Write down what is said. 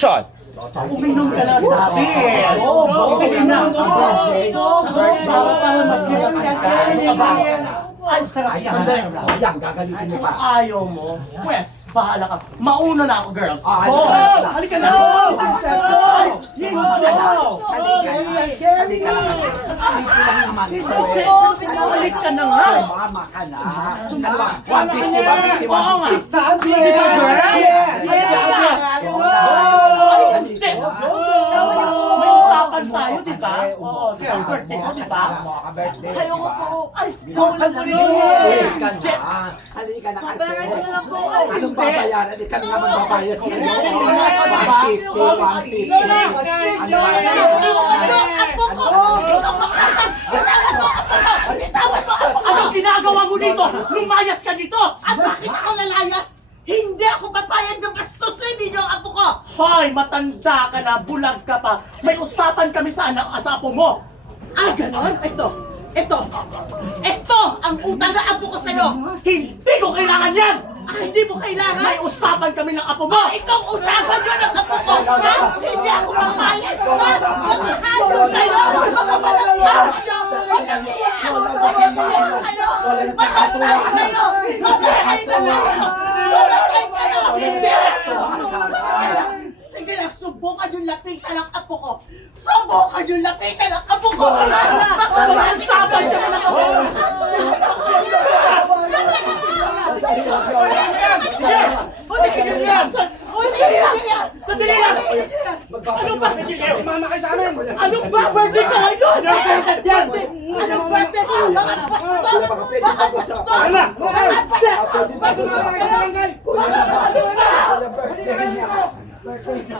Action! Uminom ka na sabi. Sige na. Para masaya ka. Ay, sarap yan. Yan, gagalitin mo pa. Ayaw mo? Wes, bahala ka. Mauna na ako, girls. Halika na! Hindi mo na! Halika lang naman. Balik ka na nga! Mama ka na. Ano ba? 150, 150, 150. Oo nga! 600! Hindi! May usapan tayo, di ba? Oo, birthday ko, di ba? Birthday. Ayoko po. Ay, Kaulan mo rin Halika na. Halika na kasi. Babayaran ko na po. Anong babayaran? Hindi kami nga magbabayad sa iyo. 150, 150. Anong ginagawa mo dito? Lumayas ka dito! At bakit ako lalayas? Hindi ako papayag na bastusin ninyo ang apo ko! Hoy, matanda ka na, bulag ka pa. May usapan kami sa apo mo. Ah, ganon? Ito ang utang na apo ko sa'yo! Hindi ko kailangan yan! Ah, hindi mo kailangan? May usapan kami ng apo mo. Oh, itong usapan nyo ng apo ko! Ha? Hindi ako papayag! Ha? Mga hayop kayo! Mga malalakas kayo! Mga biyak kayo! Mga biyak kayo! Mamatay kayo! Mamatay na kayo! Mamatay kayo! Hindi! Sige lang, subukan yung lapitan ng apo ko! Subukan yung lapitan ng apo ko! May usapan kami ng apo mo. Sandali lang! Ano ba? Mama kayo sa amin! Anong ba? Birthday ko ngayon! Anong birthday yan? Anong birthday? Mga bastos! Mga bastos! Ano? Mga bastos! Bastos kayo! Mga bastos kayo! Birthday niya.